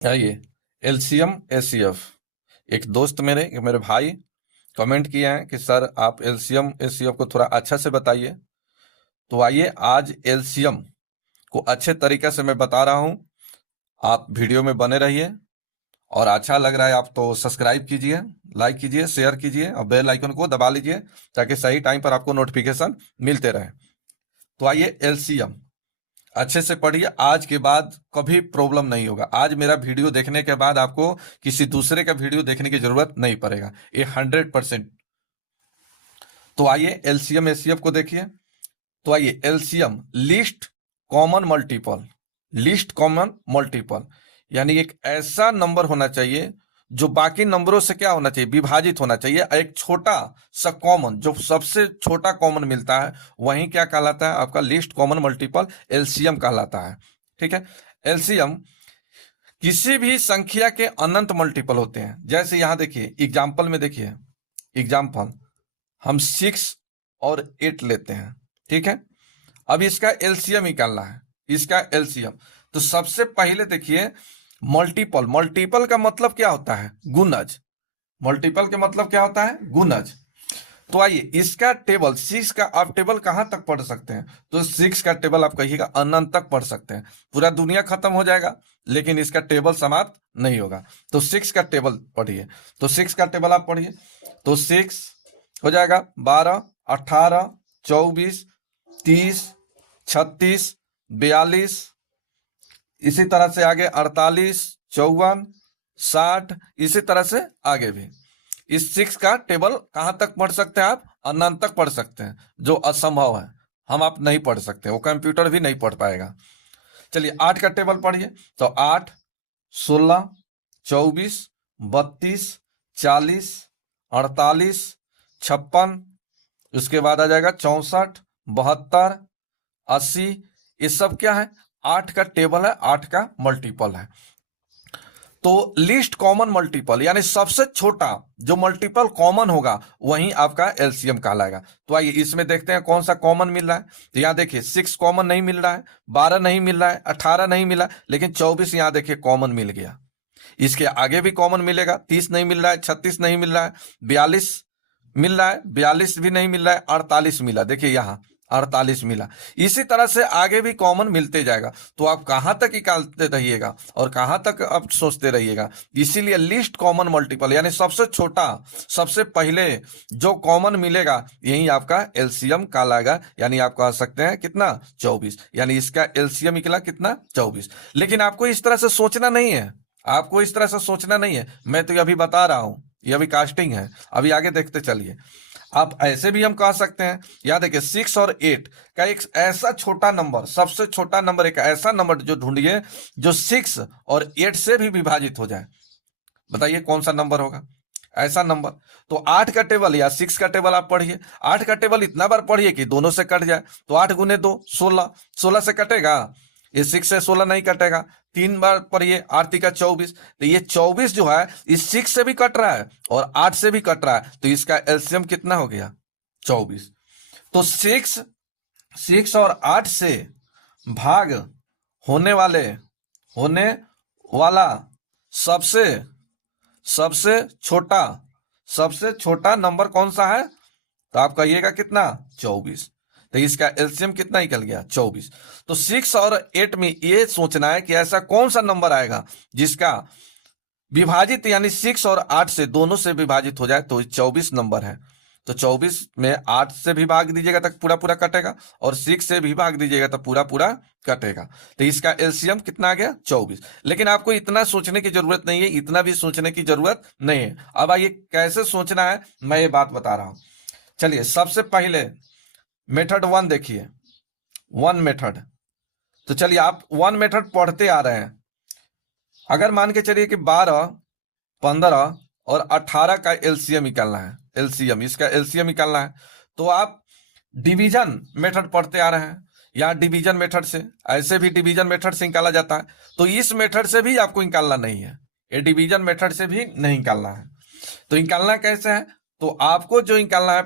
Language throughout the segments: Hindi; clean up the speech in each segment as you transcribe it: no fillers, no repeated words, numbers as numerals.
आइए, एलसीएम एसीएफ। एक दोस्त मेरे भाई कमेंट किए हैं कि सर आप एलसीएम एसीएफ को थोड़ा अच्छा से बताइए। तो आइए आज एलसीएम को अच्छे तरीके से मैं बता रहा हूं। आप वीडियो में बने रहिए और अच्छा लग रहा है आप तो सब्सक्राइब कीजिए, लाइक कीजिए, शेयर कीजिए और बेल आइकन को दबा लीजिए ताकि सही टाइम पर आपको नोटिफिकेशन मिलते रहे। तो आइए, एलसीएम अच्छे से पढ़िए। आज के बाद कभी प्रॉब्लम नहीं होगा। आज मेरा वीडियो देखने के बाद आपको किसी दूसरे का वीडियो देखने की जरूरत नहीं पड़ेगा, ये 100%। तो आइए एलसीएम एसीएफ को देखिए। तो आइए, LCM list common multiple. List common multiple यानी एक ऐसा नंबर होना चाहिए जो बाकी नंबरों से क्या होना चाहिए, विभाजित होना चाहिए। एक छोटा सा कॉमन, जो सबसे छोटा कॉमन मिलता है वही क्या कहलाता है, आपका लिस्ट कॉमन मल्टीपल एलसीएम कहलाता है। ठीक है। एलसीएम किसी भी संख्या के अनंत मल्टीपल होते हैं। जैसे यहां देखिए एग्जाम्पल में, देखिए एग्जाम्पल हम 6 और 8 लेते हैं। ठीक है। अब इसका एलसीएम निकालना है, इसका एलसीएम। तो सबसे पहले देखिए मल्टीपल। मल्टीपल का मतलब क्या होता है, गुणज। मल्टीपल का मतलब क्या होता है, गुणज। तो आइए इसका टेबल 6 का आप टेबल कहां तक पढ़ सकते हैं, तो 6 का टेबल आप कहिएगा अनंत तक पढ़ सकते हैं। पूरा दुनिया खत्म हो जाएगा लेकिन इसका टेबल समाप्त नहीं होगा। तो 6 का टेबल पढ़िए। तो 6 का टेबल आप पढ़िए। तो 6 हो जाएगा 12, 18, 24, 30, 36, 42, इसी तरह से आगे 48, 54, 60, इसी तरह से आगे भी। इस 6 का टेबल कहां तक पढ़ सकते हैं आप, अनंत तक पढ़ सकते हैं, जो असंभव है। हम आप नहीं पढ़ सकते, वो कंप्यूटर भी नहीं पढ़ पाएगा। चलिए 8 का टेबल पढ़िए। तो 8, 16, 24, 32, 40, 48, 56, उसके बाद आ जाएगा 64, 72, 80। ये सब क्या है, 8 का टेबल है, 8 का मल्टीपल है। तो लिस्ट कॉमन मल्टीपल यानी सबसे छोटा जो मल्टीपल कॉमन होगा वही आपका एलसीएम कहलाएगा। तो आइए इसमें देखते हैं कौन सा कॉमन मिल रहा है। तो यहां देखिए 6 कॉमन नहीं मिल रहा है, 12 नहीं मिल रहा है, 18 नहीं मिला, लेकिन 24 यहां देखिए कॉमन मिल गया। इसके आगे भी कॉमन मिलेगा, 30 नहीं मिल रहा है, 36 नहीं मिल रहा है, 42 मिल रहा है, 42 भी नहीं मिल रहा है, 48 मिला, देखिए यहां 48 मिला। इसी तरह से आगे भी कॉमन मिलते जाएगा। तो आप कहां तक निकालते रहिएगा और कहां तक आप सोचते रहिएगा। इसीलिए लिस्ट कॉमन मल्टीपल यानी सबसे छोटा, सबसे पहले जो कॉमन मिलेगा यही आपका एलसीएम कहलाएगा। यानी आप कह सकते हैं कितना, 24। यानी इसका एलसीएम निकला कितना, 24। लेकिन आपको इस तरह से सोचना नहीं है, आपको इस तरह से सोचना नहीं है। मैं तो अभी बता रहा हूं, ये अभी कास्टिंग है, अभी आगे देखते चलिए। आप ऐसे भी हम कह सकते हैं, याद है कि 6 और 8 का एक ऐसा छोटा नंबर, सबसे छोटा नंबर, एक ऐसा नंबर जो ढूंढिए जो 6 और 8 से भी विभाजित हो जाए। बताइए कौन सा नंबर होगा ऐसा नंबर। तो 8 का टेबल या 6 का टेबल आप पढ़िए। 8 का टेबल इतना बार पढ़िए कि दोनों से कट जाए। तो 8 गुने 2 16, 16 से कटेगा, ये 6 से 16 नहीं कटेगा। 3 बार पढ़िए, 8 का 24। तो ये 24 जो है इस 6 से भी कट रहा है और 8 से भी कट रहा है। तो इसका एलसीएम कितना हो गया, 24। तो 6 और 8 से भाग होने होने वाला सबसे सबसे छोटा सबसे छोटा नंबर कौन सा है, तो आप कहिएगा कितना, 24। तो इसका एलसीएम कितना निकल गया, 24। तो 6 और 8 में ये सोचना है कि ऐसा कौन सा नंबर आएगा जिसका विभाजित यानी 6 और 8 से दोनों से विभाजित हो जाए, तो 24 नंबर है। तो 24 में 8 से भी भाग दीजिएगा तक पूरा पूरा कटेगा और 6 से भी भाग दीजिएगा तो पूरा पूरा कटेगा। तो इसका एलसीएम कितना आ गया, 24। लेकिन आपको इतना सोचने की जरूरत नहीं है, इतना भी सोचने की जरूरत नहीं है। अब आइए कैसे सोचना है, मैं ये बात बता रहा हूं। चलिए सबसे पहले मेथड 1 देखिए, 1 मेथड। तो चलिए आप 1 मेथड पढ़ते आ रहे हैं। अगर मान के चलिए कि 12, 15 और 18 का एलसीएम निकालना है, एलसीएम, इसका एलसीएम निकालना है, तो आप डिवीजन मेथड पढ़ते आ रहे हैं। यहाँ डिवीजन मेथड से, ऐसे भी डिवीजन मेथड से निकाला जाता है। तो इस मेथड से भी आपको निकालना नहीं है, ये डिवीजन मेथड से भी नहीं निकालना है। तो निकालना कैसे है, तो आपको जो निकालना है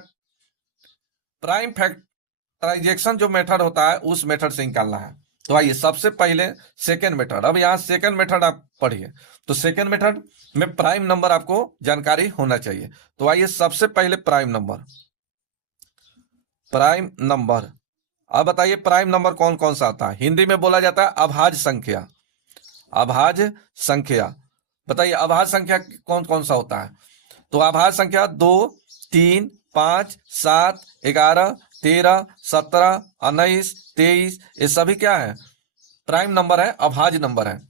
प्राइम फैक्टराइजेशन जो मेथड होता है उस मेथड से निकालना है। तो आइए सबसे पहले सेकेंड मेथड। अब यहाँ सेकेंड मेथड आप पढ़िए। तो सेकेंड मेथड में प्राइम नंबर आपको जानकारी होना चाहिए। तो आइए सबसे पहले प्राइम नंबर। अब बताइए प्राइम नंबर कौन कौन सा आता है? हिंदी में बोला जाता है अभाज्य संख्या। अभाज्य संख्या, बताइए अभाज्य संख्या कौन कौन सा होता है? तो अभाज्य संख्या 2, 3, 5, 7, 11, 13, 17, 19, 23, ये सभी क्या है? प्राइम नंबर है, अभाज्य नंबर है।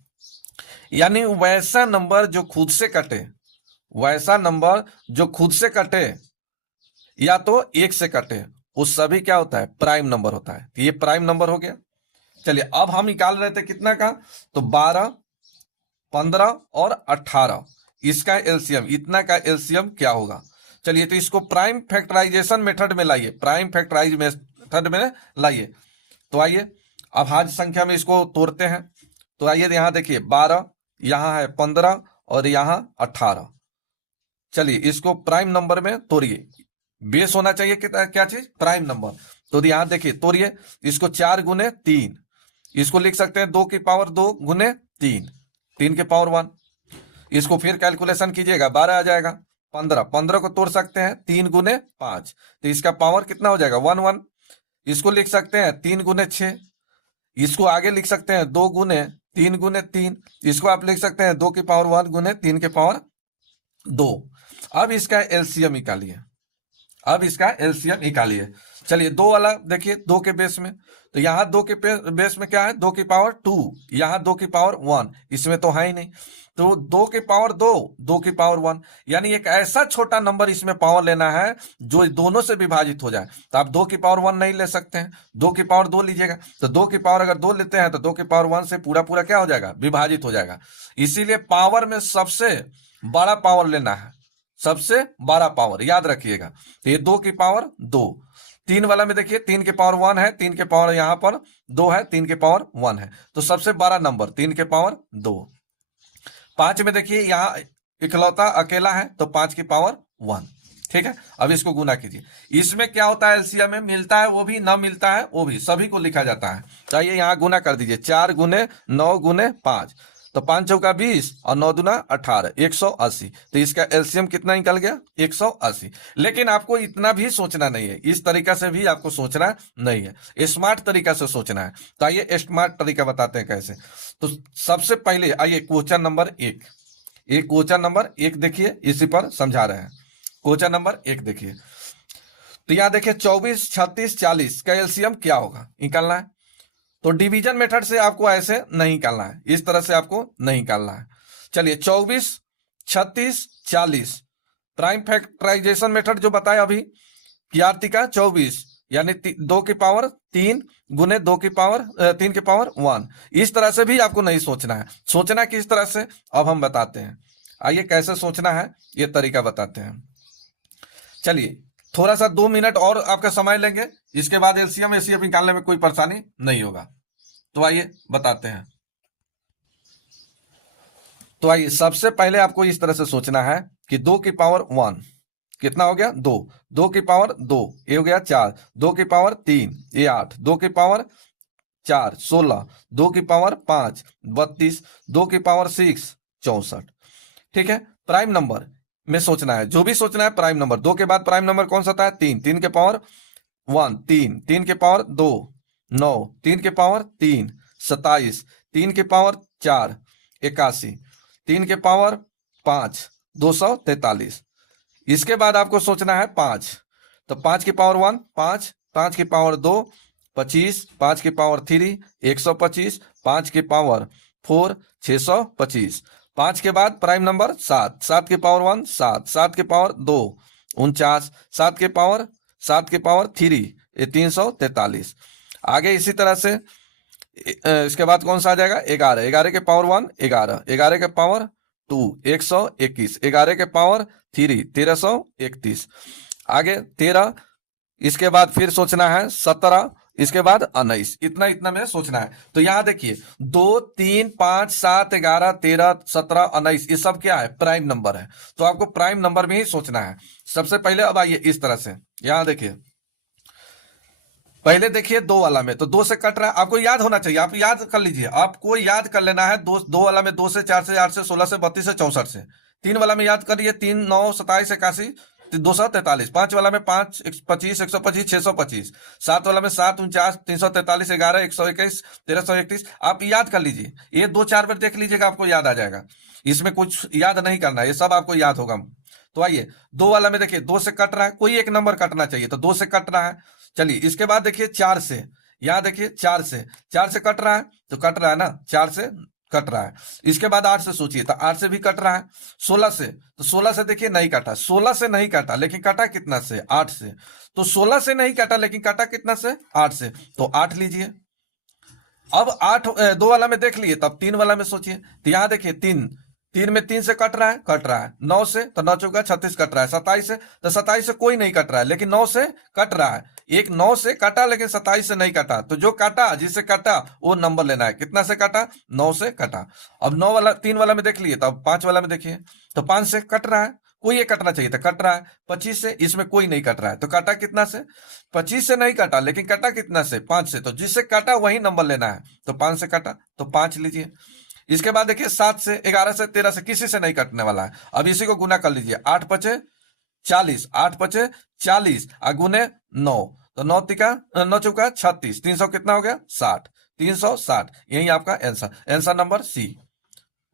यानी वैसा नंबर जो खुद से कटे, वैसा नंबर जो खुद से कटे या तो एक से कटे, वो सभी क्या होता है? प्राइम नंबर होता है। तो ये प्राइम नंबर हो गया। चलिए अब हम निकाल रहे थे कितना का? तो 12, 15 और 18, इसका एलसीएम, इतना का एलसीएम क्या होगा? चलिए तो इसको प्राइम फैक्टराइजेशन मेथड में लाइए, प्राइम फैक्टराइज मेथड में लाइए। तो आइए अभाज्य संख्या में इसको तोड़ते हैं। तो आइए यहां देखिए 12, यहां है 15 और यहां 18। चलिए इसको प्राइम नंबर में तोड़िए। बेस होना चाहिए क्या चीज? Prime number. तो यहां देखिए तोड़िए, इसको 4 गुने 3, इसको लिख सकते हैं 2 की पावर 2 गुने 3, 3 के पावर 1। इसको फिर कैलकुलेशन कीजिएगा, 12 आ जाएगा। 15 को तोड़ सकते हैं 3 गुने 5, तो इसका पावर कितना हो जाएगा? 1 1। इसको लिख सकते हैं 3 गुने 6, इसको आगे लिख सकते हैं 2 गुने 3 गुने 3, इसको आप लिख सकते हैं 2 की पावर 1 गुने 3 के पावर 2। अब इसका एलसीएम निकालिए, अब इसका एलसीएम निकालिए। चलिए 2 वाला देखिए 2 के बेस में, तो यहाँ 2 के बेस में क्या है? 2 की पावर 2, यहाँ 2 की पावर 1, इसमें तो है ही नहीं। तो 2 की पावर 2, 2 की पावर 1, यानी एक ऐसा छोटा नंबर इसमें पावर लेना है जो दोनों से विभाजित हो जाए। तो आप 2 की पावर 1 नहीं ले सकते हैं, 2 की पावर 2 लीजिएगा। तो 2 की पावर अगर 2 लेते हैं तो 2 की पावर 1 से पूरा पूरा क्या हो जाएगा? विभाजित हो जाएगा। इसीलिए पावर में सबसे बड़ा पावर लेना है, सबसे बड़ा पावर, याद रखिएगा। तो ये 2 की पावर 2। 3 वाला में देखिए 3 के पावर 1 है, 3 के पावर यहां पर 2 है, 3 के पावर 1 है, तो सबसे बड़ा नंबर 3 के पावर 2। 5 में देखिए यहां इकलौता अकेला है, तो 5 की पावर 1। ठीक है, अब इसको गुना कीजिए। इसमें क्या होता है? एलसीएम में मिलता है वो भी, ना मिलता है वो भी, सभी को लिखा जाता है। चाहिए यहां गुना कर दीजिए, 4 गुने 9 गुने 5, तो 5 चौका 20 और 9 दूना 18, 180। तो इसका एलसीएम कितना निकल गया? 180। लेकिन आपको इतना भी सोचना नहीं है, इस तरीका से भी आपको सोचना नहीं है, स्मार्ट तरीका से सोचना है। तो आइए स्मार्ट तरीका बताते हैं कैसे। तो सबसे पहले आइए क्वेश्चन नंबर 1, एक क्वेश्चन नंबर 1 देखिए, इसी पर समझा रहे हैं। क्वेश्चन नंबर 1 देखिए, तो यहां देखिए 24, 36, 40 का एलसीएम क्या होगा? निकालना है। तो डिवीजन मेथड से आपको ऐसे नहीं निकालना है, इस तरह से आपको नहीं निकालना है। चलिए 24, 36, 40, प्राइम फैक्टराइजेशन मेथड जो बताया अभी कि आर्तिका 24, यानी 2 की पावर 3 गुने 2 की पावर 3 की पावर 1, इस तरह से भी आपको नहीं सोचना है। सोचना किस तरह से अब हम बताते हैं। आइए कैसे सोचना है ये तरीका बताते हैं। चलिए थोड़ा सा 2 मिनट और आपका समय लेंगे, इसके बाद एलसीएम एसीएफ निकालने में कोई परेशानी नहीं होगा। तो आइए बताते हैं। तो आइए सबसे पहले आपको इस तरह से सोचना है कि 2 की पावर 1 कितना हो गया? 2, 2 की पावर 2 ये हो गया 4, 2 की पावर 3 ये 8, 2 की पावर 4 16, 2 की पावर 5 32, 2 की पावर 6 64। ठीक है, प्राइम नंबर में सोचना है, जो भी सोचना है प्राइम नंबर। 2 के बाद प्राइम नंबर कौन सा था? 3, 3 के पावर 1 3, 3 के पावर 2 9, 3 के पावर 3 27, 3 के पावर 4 81, 3 के पावर 5 243। इसके बाद आपको सोचना है 5, तो 5 की पावर 1 5, 5 की पावर 2 25, 5 की पावर 3 125, 5 की पावर 4 625। 5 के बाद प्राइम नंबर 7, 7 की पावर 1 7, 7 की पावर 2 49, 7 की पावर 3 ये 343। आगे इसी तरह से इसके बाद कौन सा आ जाएगा? 11, 11 के पावर 1 11, 11 के पावर 2 121, 11 के पावर 3 1331। आगे 13, इसके बाद फिर सोचना है 17, इसके बाद 19, इतना इतना में सोचना है। तो यहां देखिए 2 3 5 7 11 13 17 19 ये सब क्या है? प्राइम नंबर है। तो आपको प्राइम नंबर में ही सोचना है सबसे पहले। अब आइए इस तरह से, यहां देखिए पहले देखिए दो वाला में तो 2 से कट रहा है, आपको याद होना चाहिए, आप याद कर लीजिए, आपको याद कर लेना है। दो वाला में 2 से 4 से 8 से 16 से 32 से 64 से। 3 वाला में याद करिए 3 9 27 81 243। 5 वाला में 5 25 125 625। 7 वाला में 7 49 343 11 121 1331। आप याद कर लीजिए, ये 2-4 बार देख लीजिएगा, आपको याद आ जाएगा। इसमें कुछ याद नहीं करना, ये सब आपको याद होगा। तो आइए दो वाला में देखिए 2 से कट रहा है, कोई एक नंबर कटना चाहिए, तो 2 से कट रहा है। चलिए इसके बाद देखिए 4 से, यहां देखिए 4 से कट रहा है, तो कट रहा है ना, 4 से कट रहा है। इसके बाद 8 से सोचिए, तो 8 से भी कट रहा है। 16 से, तो 16 से देखिए नहीं कटा, 16 से नहीं कटा, लेकिन कटा कितना से, 8 से। तो 16 से नहीं कटा, लेकिन कटा कितना से, 8 से, तो 8 लीजिए। अब 8 दो वाला में देख लिए, तब 3 वाला में सोचिए, तो यहां देखिए 3 में 3 से कट रहा है। 9 से, तो 9 चौका 36 कट रहा है। 27 से, तो 27 से कोई नहीं कट रहा है, लेकिन 9 से कट रहा है। एक 9 से कटा, लेकिन 27 से नहीं कटा, तो जो कटा, जिससे कटा वो नंबर लेना है। कितना से कटा, 9 से कटा। अब 9 वाला 3 वाला में देख लिए, तो अब 5 वाला में देखिए, तो 5 से कट रहा है, कोई एक कटना चाहिए था, कट रहा है। 25 से, इसमें कोई नहीं कट रहा है, तो कटा कितना से, 25 से नहीं कटा, लेकिन कटा कितना से, 5 से, तो जिससे कटा वही नंबर लेना है। तो 5 से कटा, तो 5 लीजिए। इसके बाद देखिए 7 से, 11 से, 13 से, किसी से नहीं कटने वाला है। अब इसी को गुना कर लीजिए, 8 पचे 40, 8 पचे 40, गुने 9, तो 9 तिका 9 चौका 36, 300 कितना हो गया, 60, 360। यही आपका आंसर नंबर सी।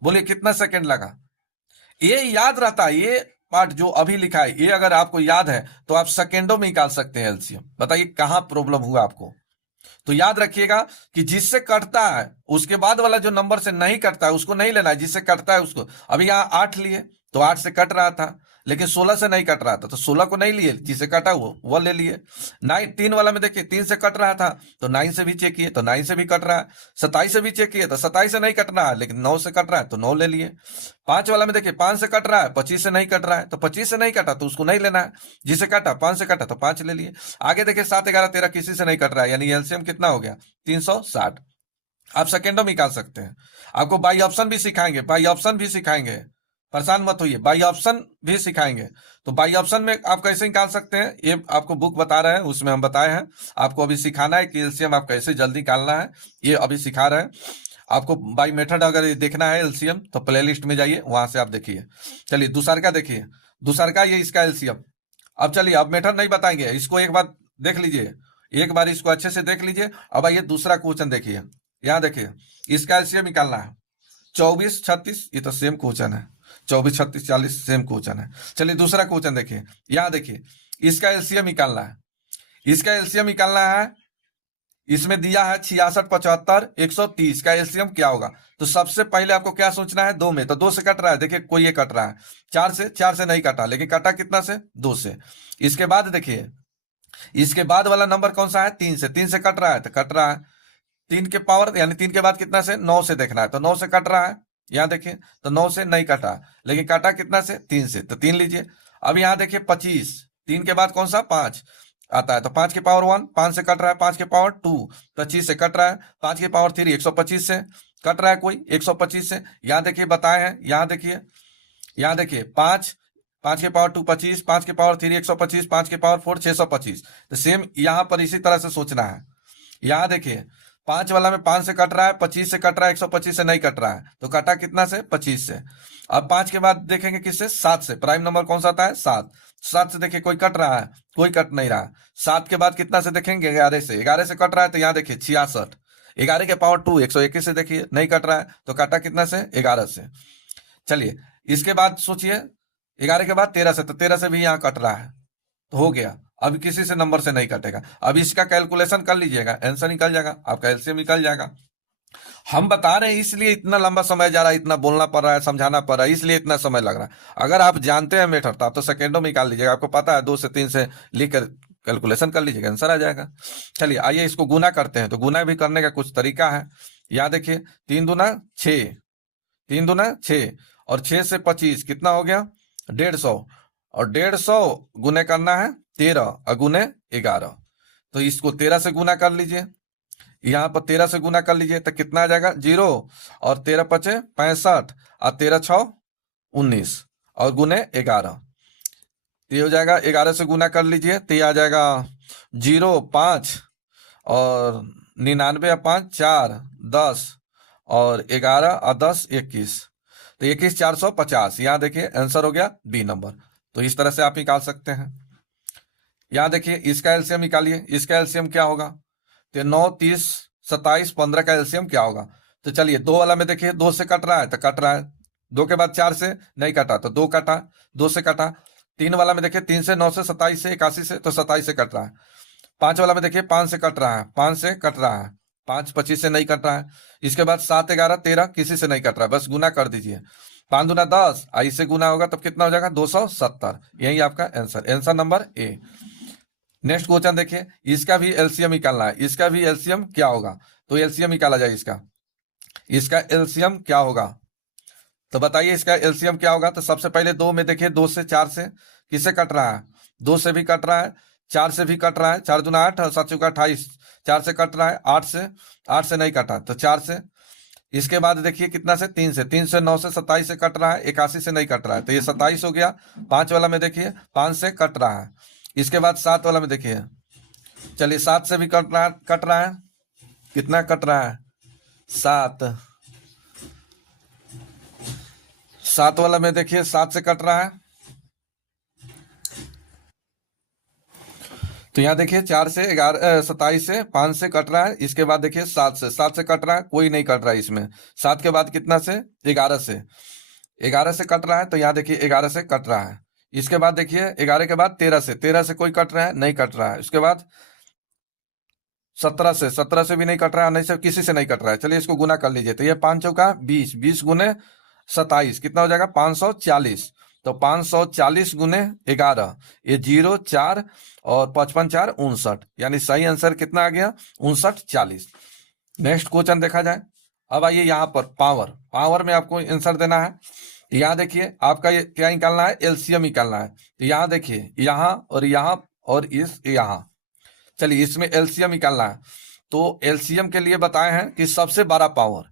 बोलिए कितना सेकंड लगा। ये याद रहता है, ये पार्ट जो अभी लिखा है, ये अगर आपको याद है तो आप सेकेंडों में निकाल सकते हैं एलसीएम। बताइए कहां प्रॉब्लम हुआ आपको। तो याद रखिएगा कि जिससे कटता है उसके बाद वाला जो नंबर से नहीं कटता है उसको नहीं लेना है, जिससे कटता है उसको। अभी यहाँ 8 लिए, तो 8 से कट रहा था, लेकिन 16 से नहीं कट रहा था, तो 16 को नहीं लिए, जिसे कटा वो ले लिए। 3 वाला में देखिए 3 से कट रहा था, तो 9 से भी चेक किए, तो 9 से भी कट रहा है। 27 से भी चेक किए, तो 27 से नहीं कट रहा है, लेकिन 9 से कट रहा है, तो 9 ले लिए। 5 वाला में देखिए 5 से कट रहा है, 25 से नहीं कट रहा है, तो 25 से नहीं कटा, तो उसको नहीं लेना है। जिसे कटा 5 से कटा, तो 5 ले लिए। आगे देखिए 7 11 13 किसी से नहीं कट रहा है, यानी एलसीएम कितना हो गया, 360। आप सेकेंडों में निकाल सकते हैं। आपको बाई ऑप्शन भी सिखाएंगे, परेशान मत होइए, बाई ऑप्शन भी सिखाएंगे। तो बाई ऑप्शन में आप कैसे निकाल सकते हैं, ये आपको बुक बता रहे हैं, उसमें हम बताए हैं। आपको अभी सिखाना है कि एलसीएम आप कैसे जल्दी निकालना है, ये अभी सिखा रहे हैं आपको। बाई मेथड अगर ये देखना है एलसीएम, तो प्लेलिस्ट में जाइए, वहां से आप देखिए। चलिए दूसर का देखिए, दूसर का ये इसका एलसीएम। अब चलिए, अब मेथड नहीं बताएंगे, इसको एक बार देख लीजिए, एक बार इसको अच्छे से देख लीजिए। अब आइए दूसरा क्वेश्चन देखिए, यहाँ देखिए इसका एलसीएम निकालना है। 24 36, ये तो सेम क्वेश्चन है, 24 36 40 सेम क्वेश्चन है। चलिए दूसरा क्वेश्चन देखिए, यहाँ देखिए इसका एलसीएम निकालना है। इसका एलसीएम निकालना है, इसमें दिया है 66 75 130 का एलसीएम क्या होगा। तो सबसे पहले आपको क्या सोचना है, 2 में, तो 2 से कट रहा है, देखिए कोई ये कट रहा है। 4 से नहीं कटा, लेकिन कटा कितना से, 2 से। इसके बाद देखिए, इसके बाद वाला नंबर कौन सा है, 3 से कट रहा है, तो कट रहा है 3 के पावर, यानी 3 के बाद कितना से, 9 से देखना है, तो 9 से कट रहा है। यहाँ देखिए, तो 9 से नहीं कटा, लेकिन काटा कितना से, 3 से, तो 3 लीजिए। अब यहाँ देखिए 25, 3 के बाद कौन सा, 5 आता है, तो 5 के पावर 1, 5 से कट रहा है, 5 के पावर 2, 25 से कट रहा है, 5 के पावर 3 125 से कट रहा है, कोई 125 से। यहाँ देखिए बताए हैं, यहाँ देखिए 5 के पावर 2 25, 5 के पावर 3 125, 5 के पावर 4 625। तो सेम यहाँ पर इसी तरह से सोचना है। यहाँ देखिए 5 वाला में 5 से कट रहा है, 25 से कट रहा है, 125 से नहीं कट रहा है, तो कटा कितना से, 25 से। अब 5 के बाद देखेंगे किससे, 7 से। प्राइम नंबर कौन सा आता है, 7 से देखिए कोई कट रहा है, कोई कट नहीं रहा। 7 के बाद कितना से देखेंगे, 11 से। 11 से कट रहा है, तो यहाँ देखिए 66, 11 के पावर 2 121 से देखिए नहीं कट रहा है, तो काटा कितना से, 11 से। चलिए इसके बाद सोचिए, 11 के बाद 13 से, तो 13 से भी यहाँ कट रहा है, तो हो गया। अब किसी से नंबर से नहीं कटेगा। अब इसका कैलकुलेशन कर लीजिएगा, आंसर निकल जाएगा, आपका एलसीएम निकल जाएगा। हम बता रहे हैं इसलिए इतना लंबा समय जा रहा है, इतना बोलना पड़ रहा है, समझाना पड़ रहा है, इसलिए इतना समय लग रहा है। अगर आप जानते हैं मेथड, तो आप तो सेकेंडों में निकाल लीजिएगा। आपको पता है 2 से 3 से लिख कर कैलकुलेशन कर लीजिएगा, आंसर आ जाएगा। चलिए आइए इसको गुना करते हैं, तो गुना भी करने का कुछ तरीका है। यहाँ देखिए 3 दूना 6, 3 दूना 6, और 6 से 25 कितना हो गया, 150, और 150 गुने करना है 13 अगुने 11, तो इसको 13 से गुना कर लीजिए। यहाँ पर 13 से गुना कर लीजिए, तो कितना आ जाएगा, 0, और 13 पचे 65, और 13 6 19, और गुने 11, ये हो जाएगा। 11 से गुना कर लीजिए, तो ये आ जाएगा 0 5 और 99 और 5 4, 10 और 11 और 10 21, तो 21 450। यहाँ देखिए आंसर हो गया बी नंबर। तो इस तरह से आप निकाल सकते हैं। यहाँ देखिए इसका एलसीएम निकालिए, इसका एलसीएम क्या होगा, तो 9 30 27 15 का एलसीएम क्या होगा। तो चलिए दो वाला में देखिए 2 से कट रहा है तो कट रहा है, 2 के बाद 4 से नहीं कटा तो 2 कटा, 2 से कटा। 3 वाला में देखिए 3 से 9 से 27 से 81 से तो 27 से कट रहा है। 5 वाला में देखिए 5 से कट रहा है, 5 से कट रहा है, 5 25 से नहीं कट रहा है। इसके बाद 7 11 13 किसी से नहीं कट रहा है, बस गुना कर दीजिए। 5 दूना 10, इससे गुना होगा तब कितना हो जाएगा 270। यही आपका answer, answer number A. Next question देखिए, इसका भी एलसीएम निकालना है, इसका भी एलसीएम क्या होगा, तो एलसीएम निकाला जाए इसका। इसका एलसीएम क्या होगा, तो बताइए इसका एलसीएम क्या होगा। तो सबसे पहले 2 में देखिए 2 से 4 से किससे कट रहा है, 2 से भी कट रहा है, 4 से भी कट रहा है, 4 दूना 8 और 7 चौका 28, 4 से कट रहा है, 8 से नहीं कटा तो 4 से। इसके बाद देखिए कितना से 3 से, 3 से 9 से 27 से कट रहा है, 81 से नहीं कट रहा है तो ये 27 हो गया। 5 वाला में देखिए 5 से कट रहा है। इसके बाद 7 वाला में देखिए, चलिए 7 से भी कट रहा है, कितना कट रहा है 7। 7 वाला में देखिए 7 से कट रहा है, तो यहाँ देखिए 4 से 11 27 से 5 से कट रहा है। इसके बाद देखिए 7 से कट रहा है, कोई नहीं कट रहा है इसमें। 7 के बाद कितना से 11 से, 11 से कट रहा है तो यहाँ देखिए 11 से कट रहा है। इसके बाद देखिए 11 के बाद 13 से कोई कट रहा है, नहीं कट रहा है। उसके बाद 17 से भी नहीं कट रहा है, नहीं से किसी से नहीं कट रहा है। चलिए इसको गुना कर लीजिए, तो ये 5 चौका 20, 20 गुने 27 कितना हो जाएगा 540। तो 540 गुने 11, ये 0 4 और 55 4 59, यानी सही आंसर कितना आ गया 59 40। नेक्स्ट क्वेश्चन देखा जाए। अब आइए यहाँ पर पावर में आपको आंसर देना है। यहाँ देखिए आपका ये क्या निकालना है, एलसीएम निकालना है। तो यहाँ देखिए यहाँ और इस यहाँ, चलिए इसमें एलसीएम निकालना है। तो एलसीएम के लिए बताए हैं कि सबसे बड़ा पावर,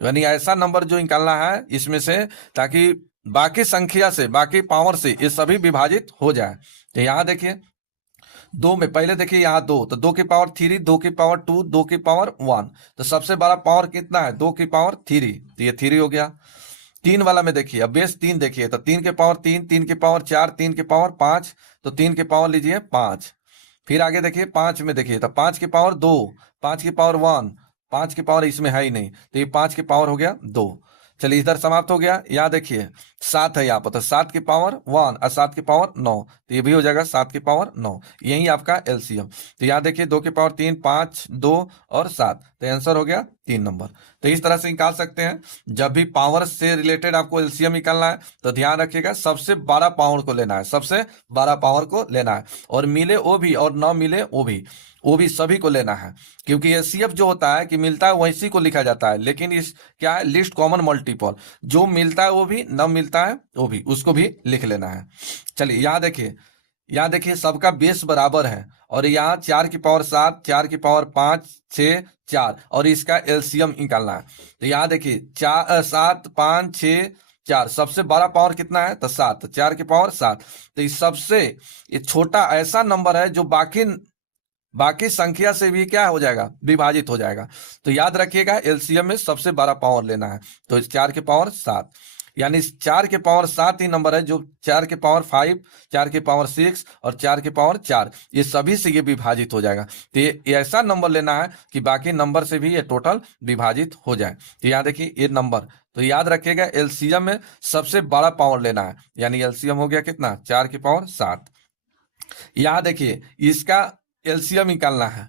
यानी ऐसा नंबर जो निकालना है इसमें से, ताकि बाकी संख्या से बाकी पावर से ये सभी विभाजित हो जाए। तो यहाँ देखिए 2 में पहले देखिए यहाँ 2, तो 2 की पावर 3, 2 की पावर 2, 2 की पावर 1, तो सबसे बड़ा पावर कितना है 2 की पावर 3, तो ये 3 हो गया। 3 वाला में देखिए, अब बेस 3 देखिए, तो 3 के पावर 3, 3 की पावर 4, 3 की पावर 5, तो 3 की पावर लीजिए 5। फिर आगे देखिए 5 में देखिए, तो 5 की पावर 2, 5 की पावर 1, 5 की पावर इसमें है ही नहीं, तो ये 5 की पावर हो गया 2। चलिए इधर समाप्त हो गया। यहाँ देखिए 7 है यहाँ पर, तो 7 की पावर 1 और 7 की पावर 9, तो ये भी हो जाएगा 7 की पावर 9। यही आपका एलसीएम। तो यहाँ देखिए 2 की पावर 3, 5, 2 और 7, तो आंसर हो गया 3 नंबर। तो इस तरह से निकाल सकते हैं। जब भी पावर से रिलेटेड आपको एलसीएम निकालना है तो ध्यान रखिएगा सबसे बड़ा पावर को लेना है, सबसे बड़ा पावर को लेना है, और मिले वो भी और न मिले वो भी सभी को लेना है। क्योंकि एचसीएफ जो होता है कि मिलता है वैसी को लिखा जाता है, लेकिन इस क्या है लिस्ट कॉमन मल्टीपल, जो मिलता है वो भी, न मिलता है वो भी, उसको भी लिख लेना है। चलिए यहाँ देखिए सबका बेस बराबर है, और यहाँ 4 की पावर 7, 4 की पावर 5, 6 4, और इसका एलसीएम निकालना है। तो यहाँ देखिए 7 5 6 4, सबसे बड़ा पावर कितना है तो 7, 4 की पावर 7, तो इस सबसे ये छोटा ऐसा नंबर है जो बाकी संख्या से भी क्या हो जाएगा विभाजित हो जाएगा। तो याद रखिएगा एलसीएम में सबसे बड़ा पावर लेना है, तो इस 4 के पावर 7, यानी 4 के पावर 7 ही नंबर है जो 4 के पावर 5, 4 के पावर 6 और 4 के पावर 4, ये सभी से ये विभाजित हो जाएगा। तो ये ऐसा नंबर लेना है कि बाकी नंबर से भी ये टोटल विभाजित हो जाए। तो यहाँ देखिए ये नंबर, तो याद रखिएगा एलसीएम में सबसे बड़ा पावर लेना है, यानी एलसीएम हो गया कितना 4 की पावर 7। यहाँ देखिए इसका एलसीएम निकालना है,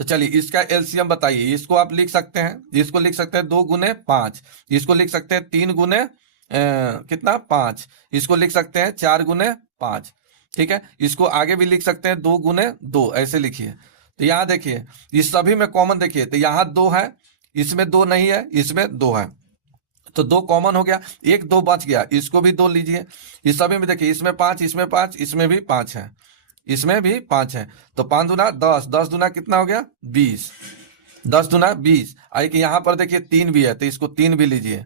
तो चलिए इसका एलसीएम बताइए। इसको आप लिख सकते हैं, इसको लिख सकते हैं 2 गुने 5, इसको लिख सकते हैं 3 गुने कितना 5, इसको लिख सकते हैं 4 गुने 5, ठीक है। इसको आगे भी लिख सकते हैं 2 गुने 2, ऐसे लिखिए। तो यहाँ देखिए इस सभी में कॉमन देखिए, तो यहाँ 2 है, इसमें 2 नहीं है, इसमें 2 है, तो 2 कॉमन हो गया, 1 2 बच गया, इसको भी 2 लीजिए। इस सभी में देखिए इसमें 5, इसमें 5, इसमें भी 5 है, इसमें भी 5 है, तो 5 दूना 10, 10 दूना कितना हो गया 20, 10 दूना 20। आई कि यहाँ पर देखिए 3 भी है, तो इसको 3 भी लीजिए,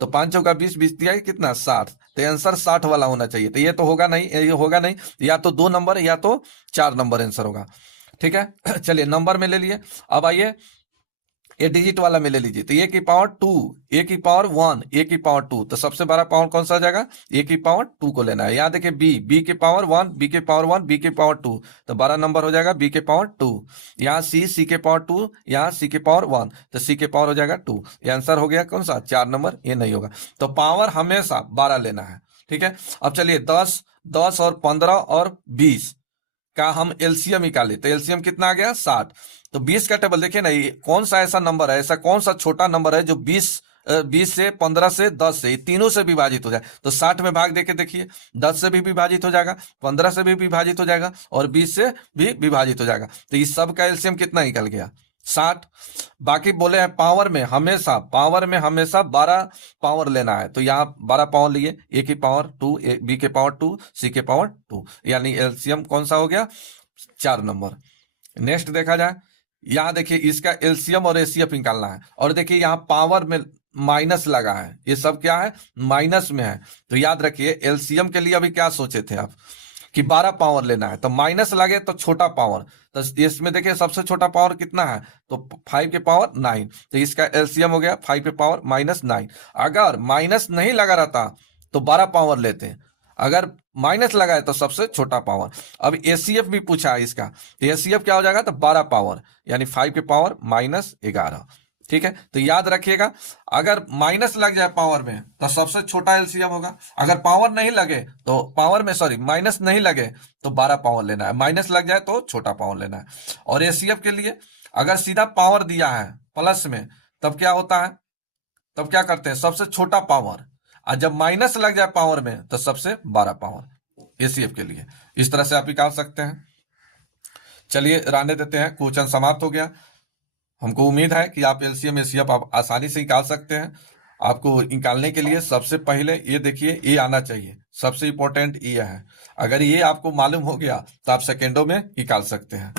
तो 5 चौका 20, 20 दिया कितना 60, तो आंसर 60 वाला होना चाहिए। तो ये तो होगा नहीं, ये होगा नहीं, या तो 2 नंबर या तो 4 नंबर आंसर होगा। ठीक है। चलिए नंबर में ले लिए। अब आइए ये डिजिट वाला में ले लीजिए, तो ए की पावर 2, ए की पावर 1, ए की पावर 2, तो सबसे बड़ा पावर कौन सा आ जाएगा, ए की पावर 2 को लेना है। यहाँ देखिए बी की पावर 1, बी के पावर 1, बी के पावर 2, तो बड़ा नंबर हो जाएगा बी के पावर 2। यहाँ सी के पावर 2, यहाँ सी के पावर 1, तो सी के पावर हो जाएगा 2। ये आंसर हो गया कौन सा, 4 नंबर, ये नहीं होगा। तो पावर हमेशा 12 लेना है, ठीक है। अब चलिए 10, 10 और 15 और 20 का हम एलसीएम निकाले, तो एलसीएम कितना आ गया, 60। तो 20 का टेबल देखिए ना, ये कौन सा ऐसा नंबर है, ऐसा कौन सा छोटा नंबर है जो 20 से, 15 से, 10 से, तीनों से विभाजित हो जाए। तो 60 में भाग देके देखिए, 10 से भी विभाजित हो जाएगा, 15 से भी विभाजित हो जाएगा और 20 से भी विभाजित हो जाएगा। तो इस सब का एलसीएम कितना निकल गया, 60। बाकी बोले हैं पावर में हमेशा 12 पावर लेना है, तो यहाँ 12 पावर लिए, ए की पावर 2, बी के पावर 2, सी के पावर 2, यानी एलसीएम कौन सा हो गया, 4 नंबर। नेक्स्ट देखा जाए, यहाँ देखिए इसका एलसीएम और एसीएफ निकालना है, और देखिए यहाँ पावर में माइनस लगा है, ये सब क्या है, माइनस में है। तो याद रखिए एलसीएम के लिए अभी क्या सोचे थे आप कि 12 पावर लेना है, तो माइनस लगे तो छोटा पावर, तो इसमें देखिए सबसे छोटा पावर कितना है, तो 5 के पावर 9, तो इसका एलसीएम हो गया 5 के पावर -9। अगर माइनस नहीं लगा रहता तो 12 पावर लेते, अगर माइनस लगा है तो सबसे छोटा पावर। अब एसीएफ भी पूछा है इसका, तो एसीएफ क्या हो जाएगा, तो 12 पावर, यानी 5 के पावर -11, ठीक है। तो याद रखिएगा अगर माइनस लग जाए पावर में तो सबसे छोटा एलसीएम होगा, अगर पावर नहीं लगे तो पावर में माइनस नहीं लगे तो 12 पावर लेना है, माइनस लग जाए तो छोटा पावर लेना है। और एसीएफ के लिए अगर सीधा पावर दिया है प्लस में, तब क्या होता है, तब क्या करते हैं, सबसे छोटा पावर, और जब माइनस लग जाए पावर में तो सबसे 12 पावर एसीएफ के लिए। इस तरह से आप निकाल सकते हैं। चलिए रहने देते हैं, क्वेश्चन समाप्त हो गया। हमको उम्मीद है कि आप एलसीएम एसीएफ आप आसानी से निकाल सकते हैं। आपको निकालने के लिए सबसे पहले ये देखिए, ये आना चाहिए, सबसे इंपॉर्टेंट ये है। अगर ये आपको मालूम हो गया तो आप सेकेंडों में निकाल सकते हैं।